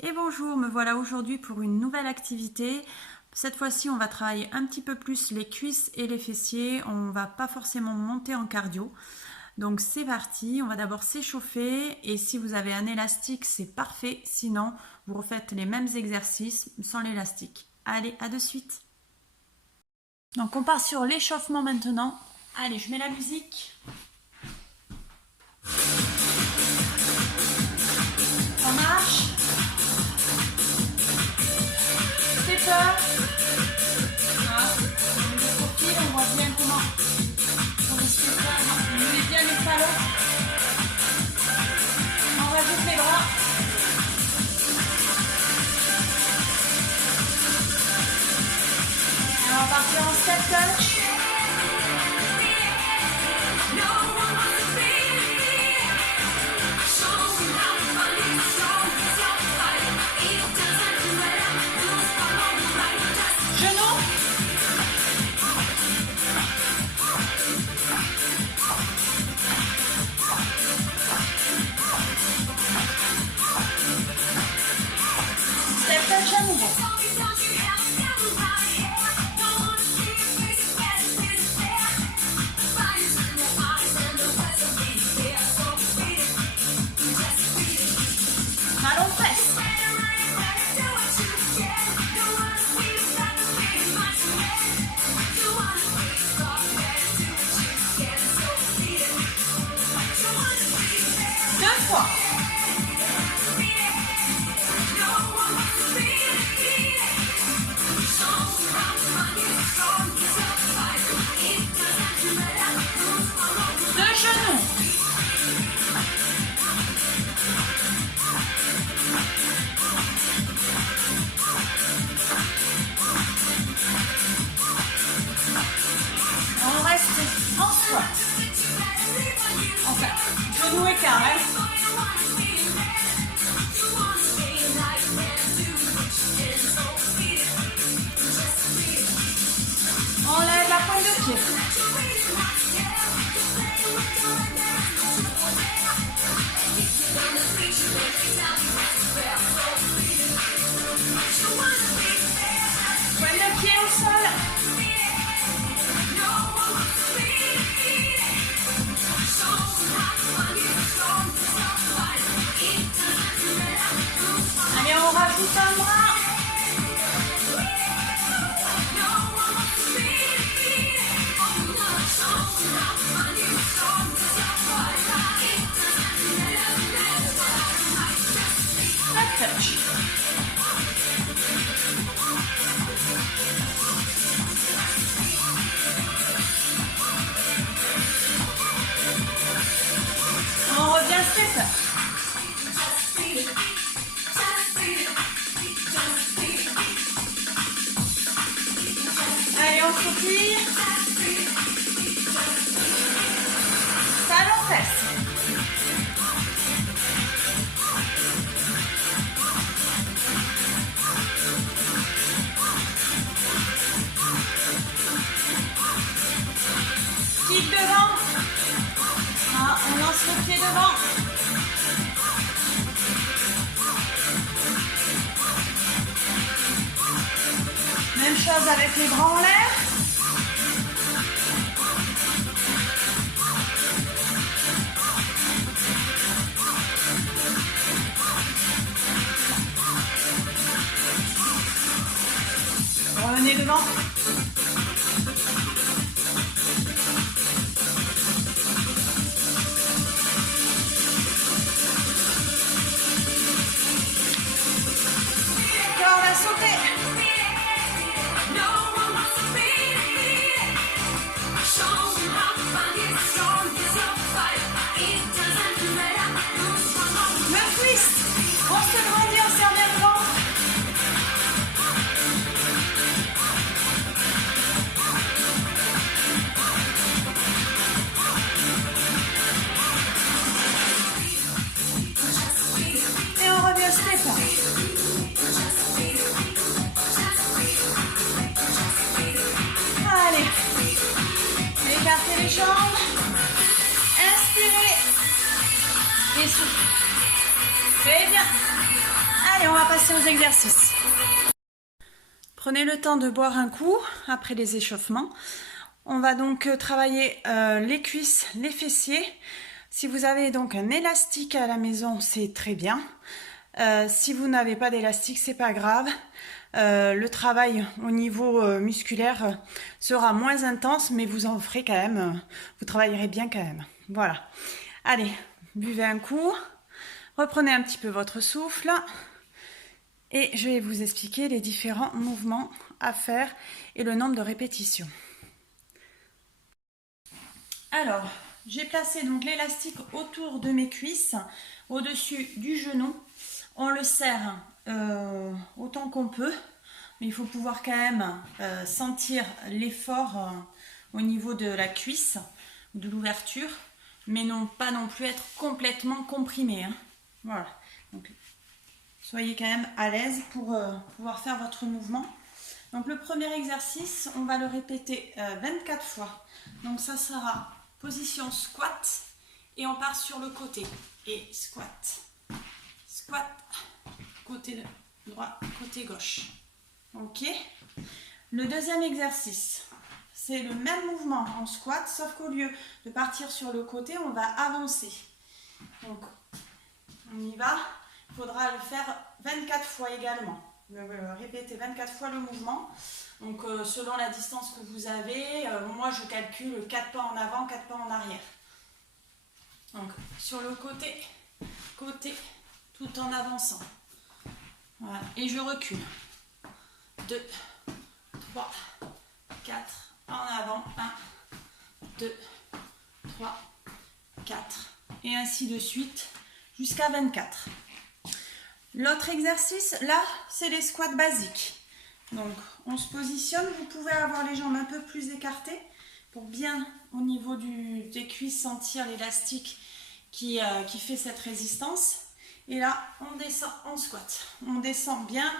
Et bonjour, me voilà aujourd'hui pour une nouvelle activité. Cette fois-ci, on va travailler un petit peu plus les cuisses et les fessiers. On va pas forcément monter en cardio. Donc c'est parti, on va d'abord s'échauffer et si vous avez un élastique, c'est parfait. Sinon, vous refaites les mêmes exercices sans l'élastique. Allez, à de suite. Donc on part sur l'échauffement maintenant. Allez, je mets la musique. On marche. Peur. Le profil, on voit bien comment on respire pas. On met bien les talons. On rajoute les bras. Alors on va partir en step touch. Enlève la pointe de pied. Pointe de pied au sol. Allez, on rajoute un bras. On revient step. Allez, on s'ouvre. Talon fesse. Kick devant. Ah, on lance le pied devant. Même chose avec les bras en l'air. Revenez devant. Corde à sauter. Le twist. On se grandit, on serre bien devant. Et on revient step. Allez. Écartez les jambes. Inspirez. Et soufflez. Très bien. Allez, on va passer aux exercices. Prenez le temps de boire un coup après les échauffements. On va donc travailler les cuisses, les fessiers. Si vous avez donc un élastique à la maison, c'est très bien. Si vous n'avez pas d'élastique, c'est pas grave. Le travail au niveau musculaire sera moins intense, mais vous en ferez quand même. Vous travaillerez bien quand même. Voilà. Allez, buvez un coup. Reprenez un petit peu votre souffle. Et je vais vous expliquer les différents mouvements à faire et le nombre de répétitions. Alors, j'ai placé donc l'élastique autour de mes cuisses, au-dessus du genou. On le serre autant qu'on peut, mais il faut pouvoir quand même sentir l'effort au niveau de la cuisse, de l'ouverture, mais non pas non plus être complètement comprimé. Hein. Voilà. Donc, soyez quand même à l'aise pour pouvoir faire votre mouvement. Donc le premier exercice, on va le répéter 24 fois. Donc ça sera position squat et on part sur le côté. Et squat, squat, côté droit, côté gauche. Ok. Le deuxième exercice, c'est le même mouvement en squat, sauf qu'au lieu de partir sur le côté, on va avancer. Donc on y va. Il faudra le faire 24 fois également. Répétez 24 fois le mouvement. Donc selon la distance que vous avez, moi je calcule 4 pas en avant, 4 pas en arrière. Donc sur le côté, côté, tout en avançant. Voilà. Et je recule. 2, 3, 4, en avant. 1, 2, 3, 4. Et ainsi de suite jusqu'à 24. L'autre exercice, là, c'est les squats basiques. Donc, on se positionne. Vous pouvez avoir les jambes un peu plus écartées pour bien, au niveau des cuisses, sentir l'élastique qui fait cette résistance. Et là, on descend en squat. On descend bien.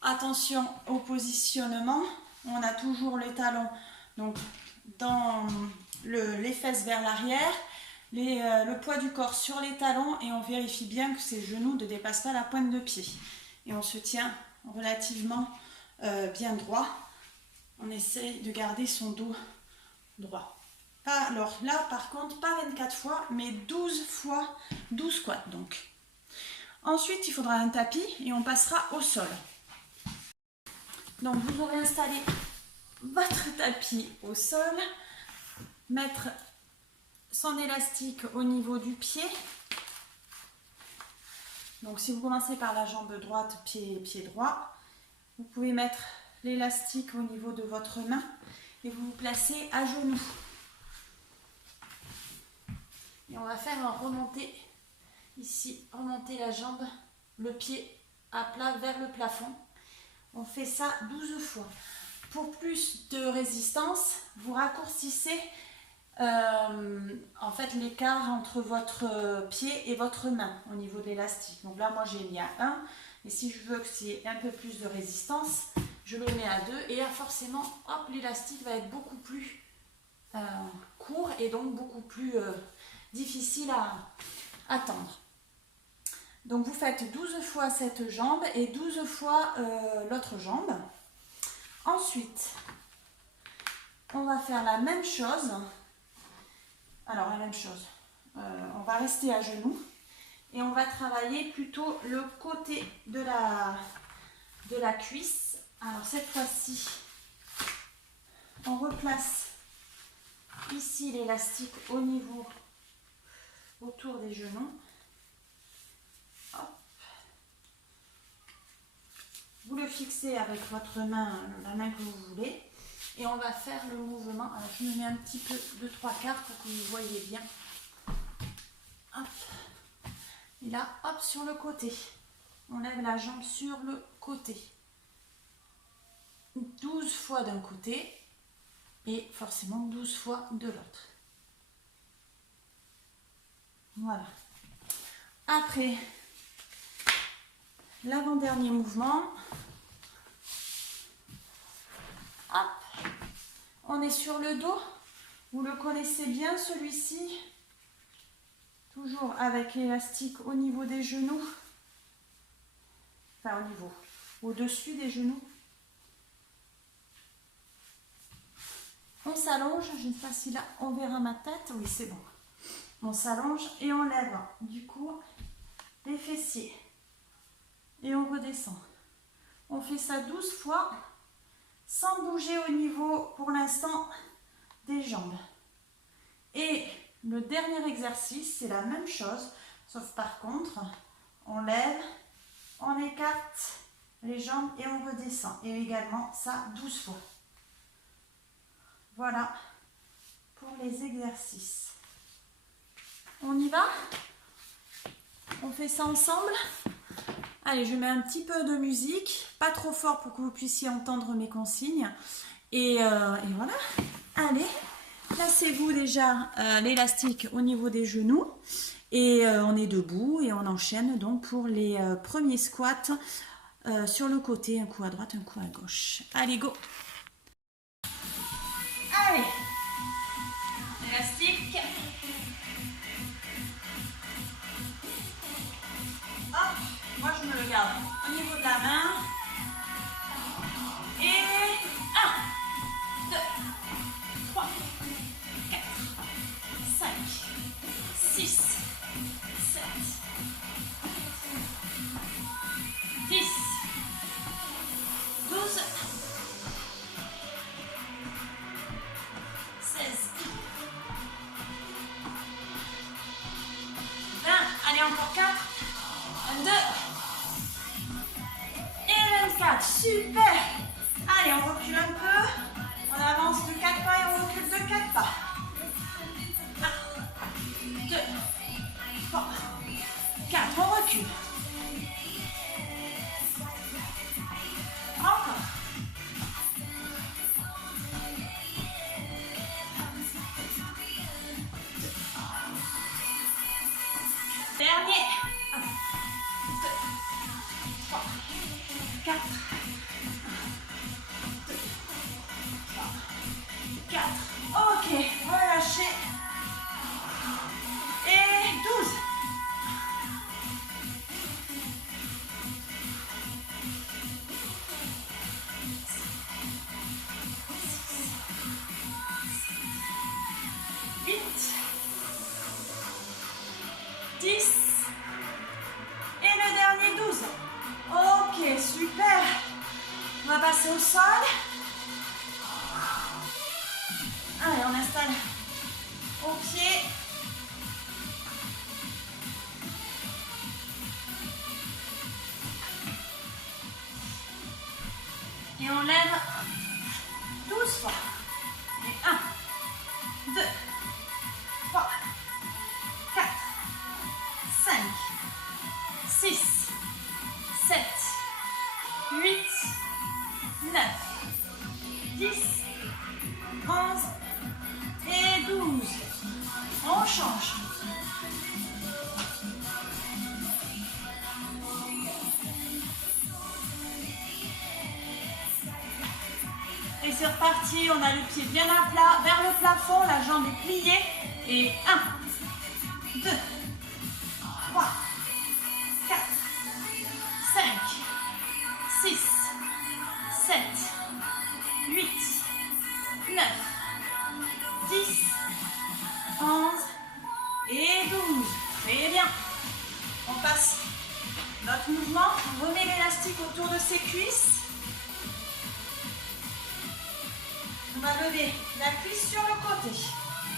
Attention au positionnement. On a toujours les talons donc, dans les fesses vers l'arrière. Le poids du corps sur les talons et on vérifie bien que ses genoux ne dépassent pas la pointe de pied. Et on se tient relativement bien droit. On essaye de garder son dos droit. Alors là, par contre, pas 24 fois, mais 12 fois 12 squats. Donc. Ensuite, il faudra un tapis et on passera au sol. Donc, vous aurez installé votre tapis au sol. Mettre son élastique au niveau du pied. Donc si vous commencez par la jambe droite, pied droit, vous pouvez mettre l'élastique au niveau de votre main et vous vous placez à genoux. Et on va faire un remonter ici, remonter la jambe, le pied à plat vers le plafond. On fait ça 12 fois. Pour plus de résistance, vous raccourcissez en fait l'écart entre votre pied et votre main au niveau de l'élastique. Donc là moi j'ai mis à 1 et si je veux que c'est un peu plus de résistance, je le mets à 2 et là forcément hop, l'élastique va être beaucoup plus court et donc beaucoup plus difficile à tendre. Donc vous faites 12 fois cette jambe et 12 fois l'autre jambe. Ensuite on va faire la même chose. Alors la même chose, on va rester à genoux et on va travailler plutôt le côté de la cuisse. Alors cette fois-ci, on replace ici l'élastique au niveau, autour des genoux. Hop. Vous le fixez avec votre main, la main que vous voulez. Et on va faire le mouvement. Alors je me mets un petit peu de 3/4 pour que vous voyez bien. Hop. Et là, hop, sur le côté. On lève la jambe sur le côté. 12 fois d'un côté et forcément 12 fois de l'autre. Voilà. Après, l'avant-dernier mouvement. Hop. On est sur le dos. Vous le connaissez bien celui-ci. Toujours avec l'élastique au niveau des genoux. enfin au niveau, au-dessus des genoux. On s'allonge, je ne sais pas si là on verra ma tête, oui c'est bon. On s'allonge et on lève du coup les fessiers et on redescend. On fait ça 12 fois sans bouger au niveau pour l'instant des jambes. Et le dernier exercice, c'est la même chose, sauf par contre, on lève, on écarte les jambes et on redescend. Et également ça 12 fois. Voilà pour les exercices. On y va? On fait ça ensemble? Allez, je mets un petit peu de musique, pas trop fort pour que vous puissiez entendre mes consignes. Et voilà. Allez, placez-vous déjà l'élastique au niveau des genoux. Et on est debout et on enchaîne donc pour les premiers squats sur le côté, un coup à droite, un coup à gauche. Allez, go! Allez, élastique. Hop, moi je me le garde au niveau de la main. Et 1, 2, 3, 4, 5, 6, 7, 10, 12, 16, 20, allez encore 4, 22 et 24, super! Allez, on recule un peu, on avance de 4 pas et on recule de 4 pas. 1, 2, 3, 4, on recule. Encore. Dernier. 1, 2, 3, 4. 2, 3, 4. Ok, relâchez. Et 12. 8, 10 et le dernier 12. Ok, super. On va passer au sol. Allez, on installe au pied. Et on lève 12 fois. Et 1, 2, 3, 4, 5, 6, 7, 8, 9, 10, 11 et 12. On change. Et c'est reparti, on a le pied bien à plat, vers le plafond, la jambe est pliée. Et 1, 2, 3, 4, 5, 6, 7, 8, 9, 10, 11 et 12. Très bien. On passe notre mouvement. On remet l'élastique autour de ses cuisses. On va lever la cuisse sur le côté.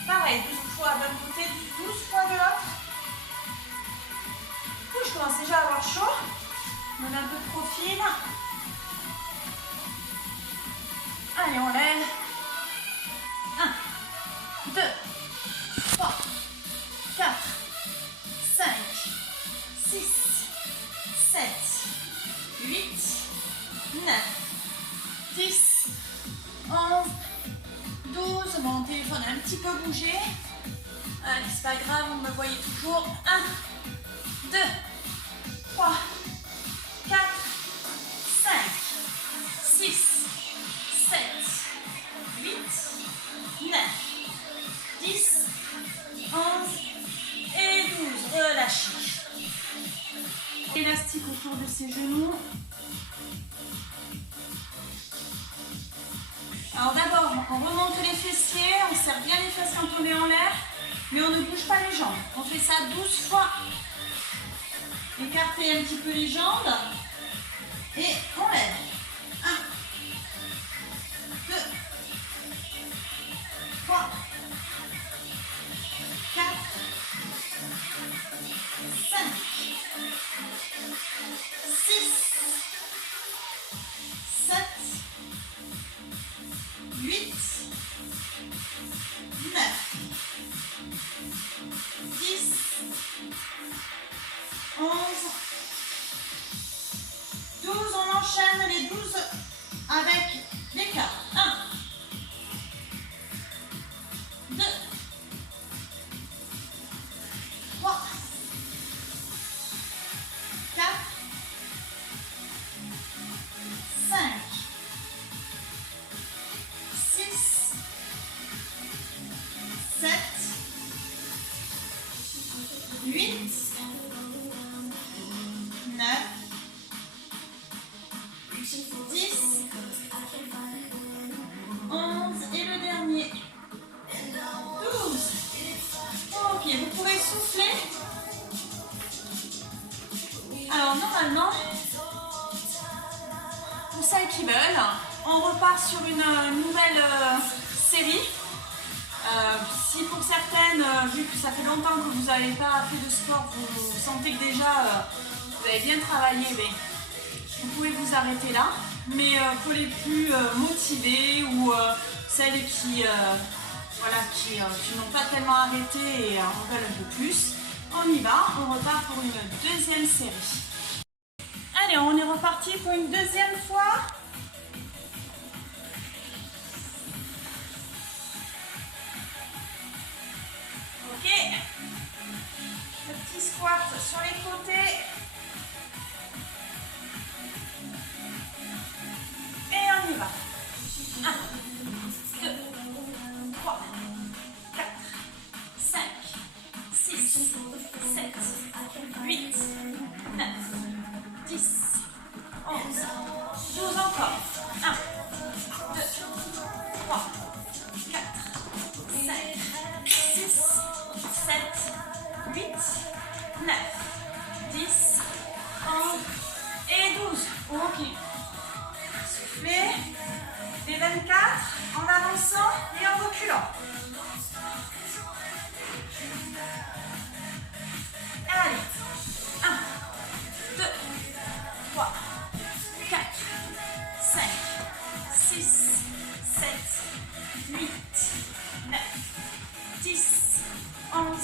Pareil, 12 fois d'un côté, 12 fois de l'autre. Je commence déjà à avoir chaud. On a un peu de profil. Allez, on lève. 1, 2, 3, 4, 5, 6, 7, 8, 9, 10, 11, 12. Mon téléphone a un petit peu bougé. Allez, c'est pas grave, vous me voyez toujours. 1, 2, 3, 4, 5, 6, 7, 8, 9, 10, 11 et 12. Relâchez. Élastique autour de ses ses genoux. Alors d'abord, on remonte les fessiers, on serre bien les fesses quand on est en l'air, mais on ne bouge pas les jambes. On fait ça 12 fois. Écartez un petit peu les jambes et on lève. 1, 2, 3, 4, 5, 6, 7, 8, 9, 10, 11, 12, on enchaîne les 12 avec l'écart. 1, 2, 3, 4, 5, 6, 7, 8, 9, 10, 11 et le dernier 12. Ok, vous pouvez souffler. Alors normalement, pour celles qui veulent, on repart sur une nouvelle série. Si pour certaines, vu que ça fait longtemps que vous n'avez pas fait de sport, vous sentez que déjà vous avez bien travaillé, mais vous pouvez vous arrêter là. Mais pour les plus motivés ou celles qui n'ont pas tellement arrêté et en veulent un peu plus, on y va, on repart pour une deuxième série. Allez, on est reparti pour une deuxième fois. Ok, le petit squat sur les côtés. Et on y va. 1, 2, 3, 4, 5, 6, 7, 8, 9, 10, 11, 12 encore. 1, 2, 3, 4, 5, 6, 7, 8, 9, 10, 11 et 12. Ok. Soufflez. Les 24 en avançant et en reculant. Allez. 1, 2, 3, 4, 5, 6, 7, 8, 9, 10, 11,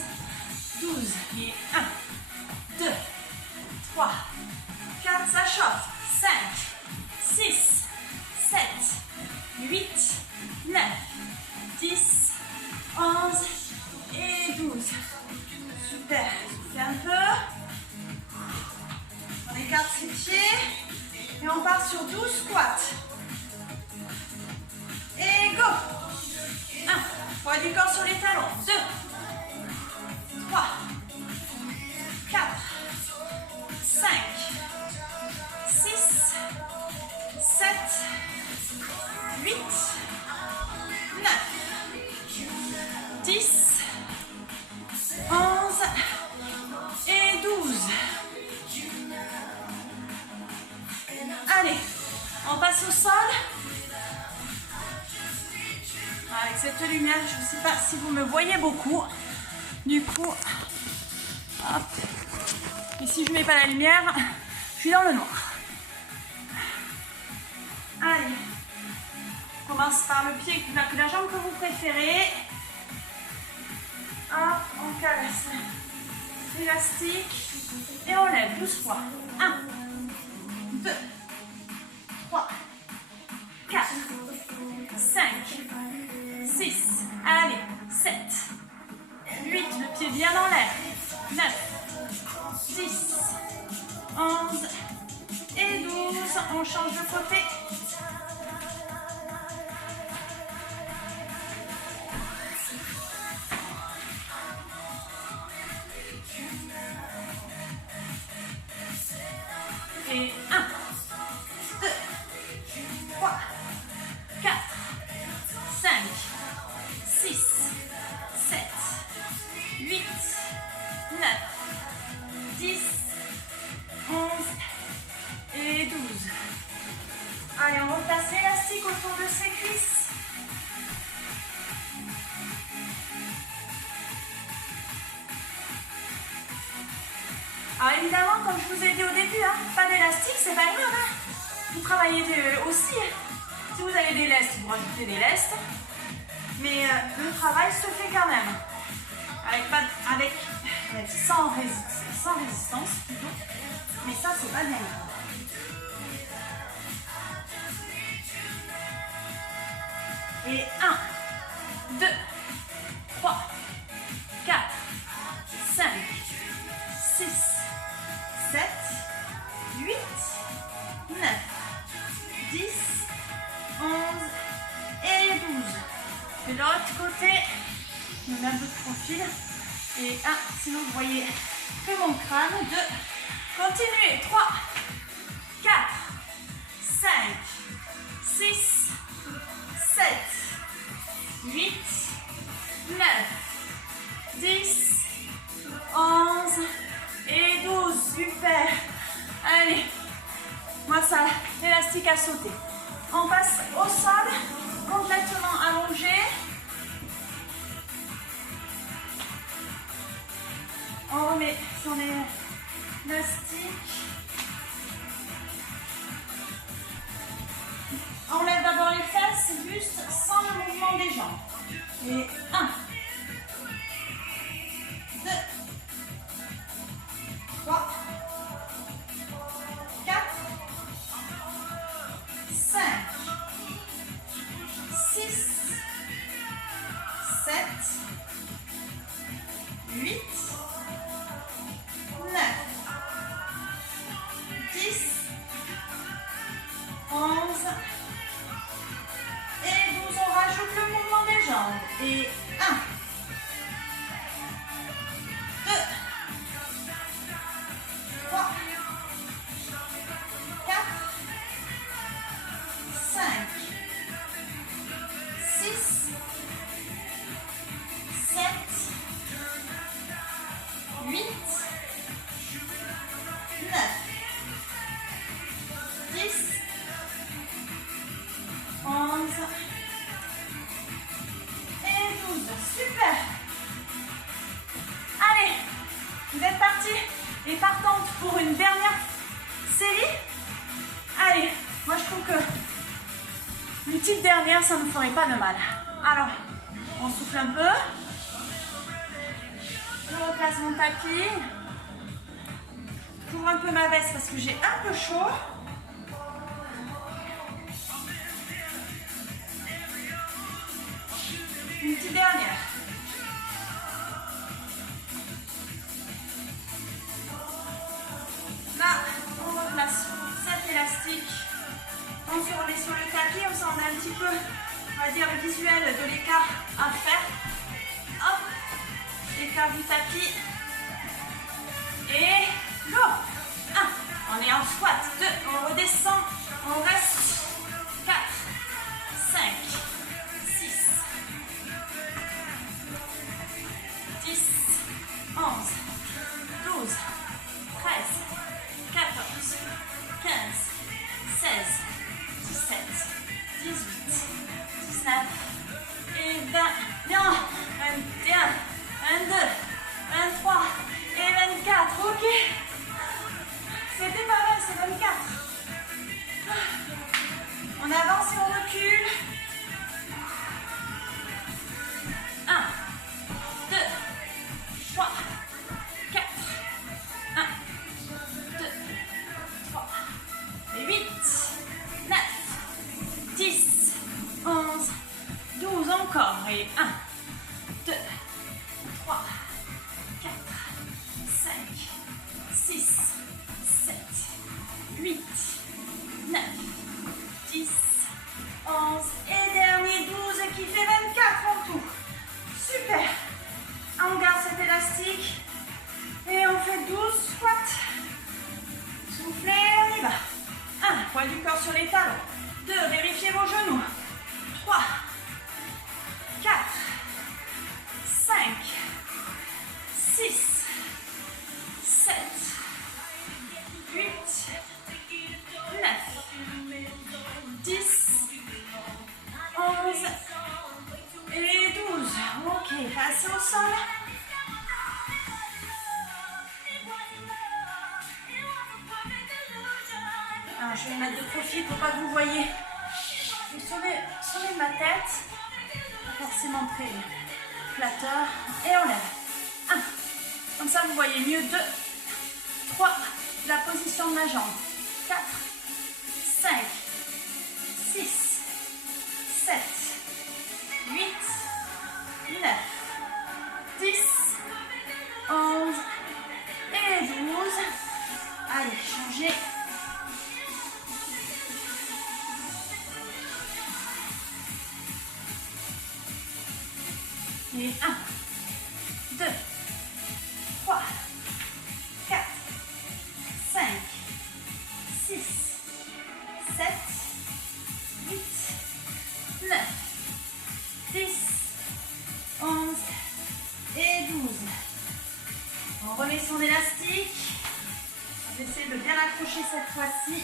12. Et 1, 2, 3, 4, ça chauffe. 5, 6, 7, 8, 9, 10, 11 et 12. Super. Soufflez un peu. On écarte ses pieds. Et on part sur 12 squats. Et go. 1. Poids du corps sur les talons. 2, 3, 4, 5, 6, 7, 8, 9, 10, 11 et 12. Allez, on passe au sol. Avec cette lumière, je ne sais pas si vous me voyez beaucoup. Du coup, hop. Et si je ne mets pas la lumière, je suis dans le noir. Allez, on commence par le pied, la jambe que vous préférez. Hop, on caresse l'élastique et on lève 12 fois. 1, 2, 3, 4, 5, 6, allez, 7, 8, le pied bien dans l'air, 9, 10, 11 et 12, on change de côté. Et replace l'élastique autour de ses cuisses. Alors évidemment, comme je vous ai dit au début, hein, pas d'élastique, c'est pas grave. Hein. Vous travaillez aussi. Si vous avez des lestes, vous rajoutez des lestes. Mais le travail se fait quand même. Sans résistance plutôt. Mais ça, c'est pas bien grave. Et 1, 2, 3, 4, 5, 6, 7, 8, 9, 10, 11 et 12. De l'autre côté, je me mets un peu de profil. Et 1, sinon vous voyez que mon crâne. 2, continuez. 3, 4, 5, 6, 7, 8, 9, 10, 11 et 12. Super. Allez, moi ça, l'élastique a sauté. On passe au sol, complètement allongé. On remet sur l'élastique. On lève d'abord les fesses, buste, sans le mouvement des jambes. Et 1, 2, 3, 4, 5, 6, 7, 8, 9, 10, 11 et 12. On rajoute le mouvement des jambes. Et 1, 2, 3, 4, 5, 6, 7, 8, 9, 10, 11 et 12. Super. Allez, vous êtes partis et partantes pour une dernière série. Allez, moi je trouve que une petite dernière, ça ne me ferait pas de mal. Alors, on souffle un peu. Je replace mon tapis. J'ouvre un peu ma veste parce que j'ai un peu chaud. Une petite dernière. Là, on replace cet élastique. On se remet sur le tapis, on s'en a un petit peu, on va dire, le visuel de l'écart à faire. Hop, l'écart du tapis. Et go. 1, on est en squat. 2, on redescend, on reste. 4, 5, 6, 10, 11, 12, 13, 14, 15, 16, 17, 18, 19 et 20, 21, 22, 23 et 24. Ok, c'était pas mal, c'est 24. On avance et on recule. 1, 2, 3, 4, 1, 2, 3, 8, 9, 10, 11, 12, encore. Et 1, 2, 3, 4, 5, 6, 7, 8, 9, 10, 11 et Alors, je vais me mettre de profil pour pas que vous voyez. Je vais sommet de ma tête. Pas forcément très flatteur. Et on lève. 1. Comme ça, vous voyez mieux. 2, 3. La position de ma jambe. 4, 5, 6, 7, 8, 9, 10, 11 et 12. Allez, changez. Et 1, 2, 3, 4, 5, 6, 7, 8, 9, 10, 11 et 12. On remet son élastique. On va essayer de bien accrocher cette fois-ci.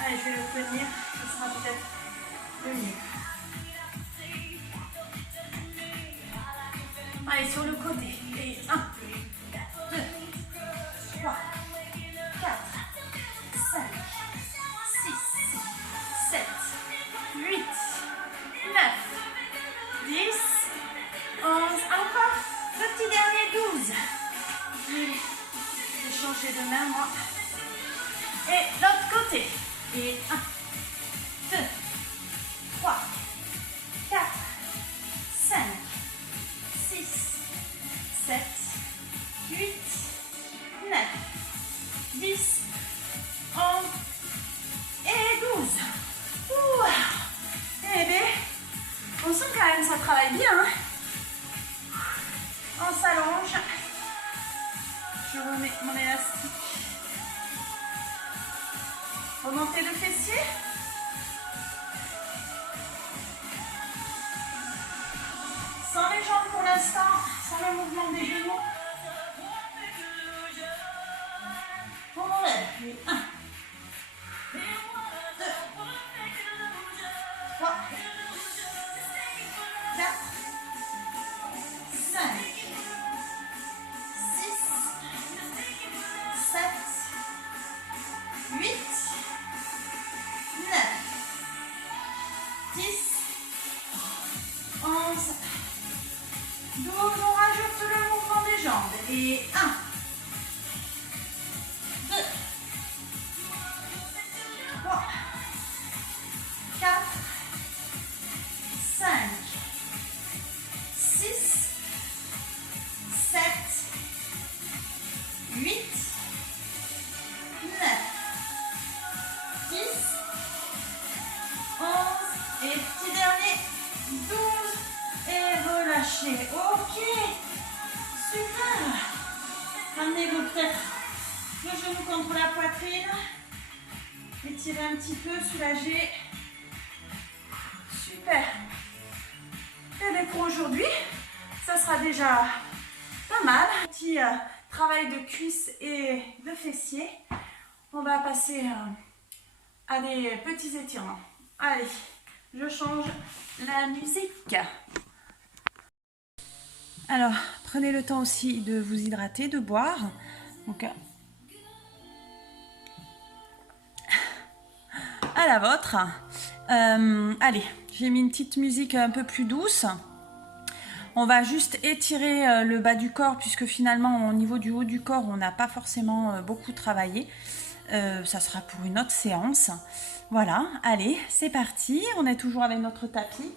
Allez, je vais le tenir, ce sera peut-être le mieux. Allez, sur le côté. Et 1, 2, 3, 4, 5, 6, 7, 8, 9, 10, 11. Encore. Le petit dernier, 12. Allez, je vais changer de main, moi. Et l'autre côté. Et 1, 2, 3, 4, 5, 6, 7, 8, 9, 10, 11 et 12. Ouh. Eh bien, on sent quand même ça travaille bien. Hein. On s'allonge. Je remets mon élastique. Remontez le fessier. Sans les jambes pour l'instant, sans le mouvement des genoux. On lève. 1, 2, 3, 4, 5, 6, 7, 8, 9, 10, 11, 12. On rajoute le mouvement des jambes. Et 1, 2, 3, 4, 5, 6, 7, 8, 9, 10, 11 et petit dernier, 12 et relâchez. Ok, super. Ramenez-vous peut-être le genou contre la poitrine. Étirez un petit peu, soulagez. Super. Et bien pour aujourd'hui, ça sera déjà pas mal. Petit travail de cuisses et de fessiers. On va passer à des petits étirements. Allez, je change la musique. Alors, prenez le temps aussi de vous hydrater, de boire. Donc, à la vôtre. Allez, j'ai mis une petite musique un peu plus douce. On va juste étirer le bas du corps puisque finalement au niveau du haut du corps on n'a pas forcément beaucoup travaillé. Ça sera pour une autre séance. Voilà, allez, c'est parti. On est toujours avec notre tapis.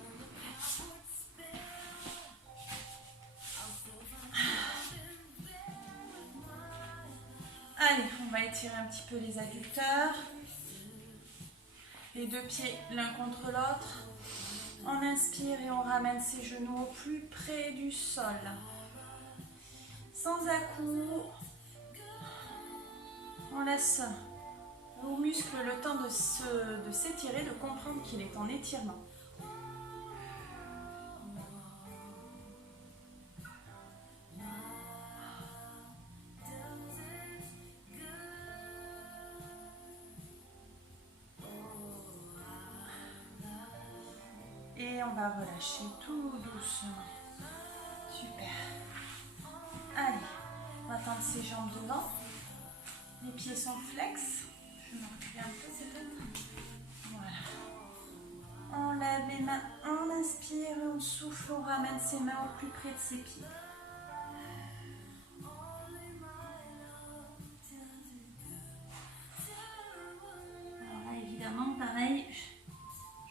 Allez, on va étirer un petit peu les adducteurs. Les deux pieds l'un contre l'autre. On inspire et on ramène ses genoux au plus près du sol. Sans à-coups. On laisse aux muscles le temps de s'étirer, de comprendre qu'il est en étirement. Et on va relâcher tout doucement. Super. Allez, on va tendre ses jambes devant. Les pieds sont flex. Je me recule un peu, c'est peut-être. Voilà. On lève les mains, on inspire, on souffle, on ramène ses mains au plus près de ses pieds. Alors là, évidemment, pareil,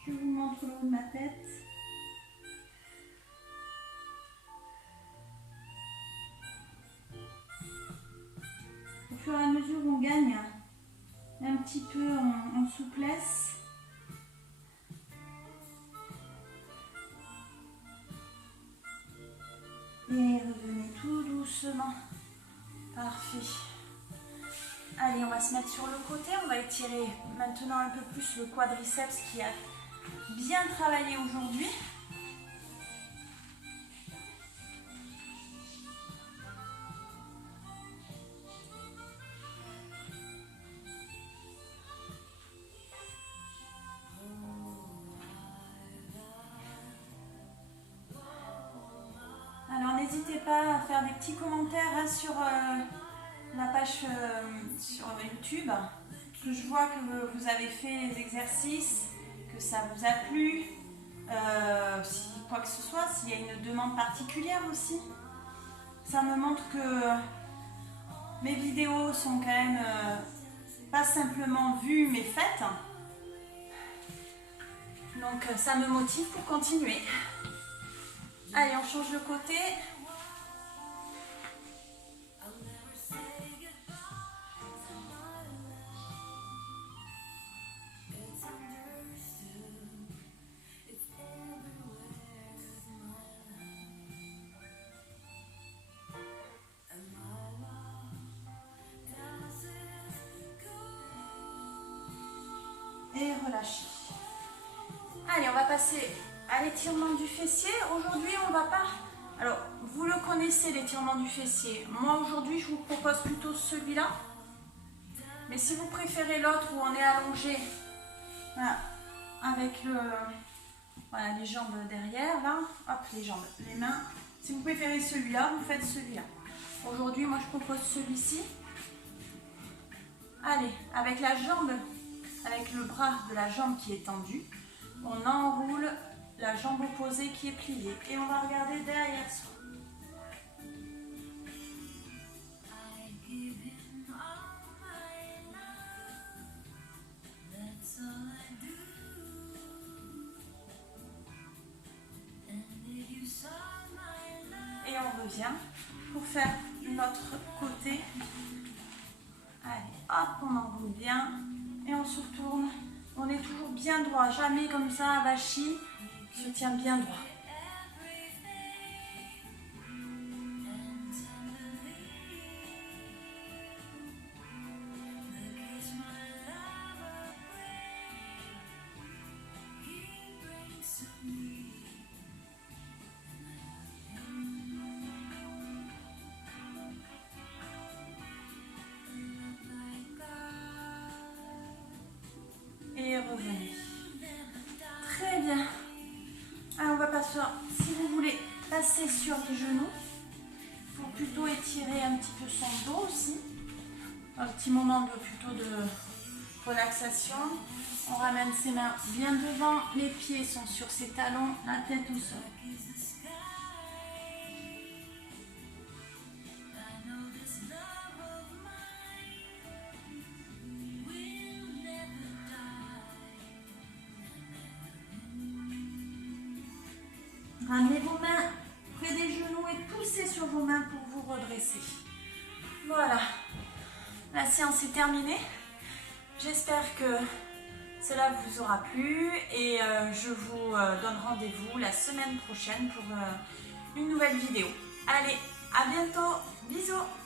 je vous montre le haut de ma tête. Au fur et à mesure, on gagne un petit peu en souplesse. Et revenez tout doucement. Parfait. Allez, on va se mettre sur le côté. On va étirer maintenant un peu plus le quadriceps qui a bien travaillé aujourd'hui. Alors n'hésitez pas à faire des petits commentaires sur la page sur YouTube, que je vois que vous avez fait les exercices, que ça vous a plu, si quoi que ce soit, s'il y a une demande particulière aussi. Ça me montre que mes vidéos sont quand même pas simplement vues mais faites. Donc ça me motive pour continuer. Allez, on change de côté. Et relâchez. Allez, on va passer à l'étirement du fessier. Aujourd'hui, on va pas... Alors, vous le connaissez, l'étirement du fessier. Moi, aujourd'hui, je vous propose plutôt celui-là. Mais si vous préférez l'autre où on est allongé, voilà, avec voilà, les jambes derrière, là, hop, les jambes, les mains. Si vous préférez celui-là, vous faites celui-là. Aujourd'hui, moi, je propose celui-ci. Allez, avec la jambe, avec le bras de la jambe qui est tendu, on enroule la jambe opposée qui est pliée et on va regarder derrière soi. Et on revient pour faire notre côté. Allez, hop, on enroule bien et on se retourne. On est toujours bien droit, jamais comme ça avachi. Je tiens bien droit. Et revenez. Très bien. Alors on va passer, si vous voulez, passer sur les genoux pour plutôt étirer un petit peu son dos aussi. Un petit moment plutôt de relaxation. On ramène ses mains bien devant, les pieds sont sur ses talons, la tête au sol. Ramenez vos mains près des genoux et poussez sur vos mains pour vous redresser. Voilà, la séance est terminée. J'espère que cela vous aura plu et je vous donne rendez-vous la semaine prochaine pour une nouvelle vidéo. Allez, à bientôt, bisous!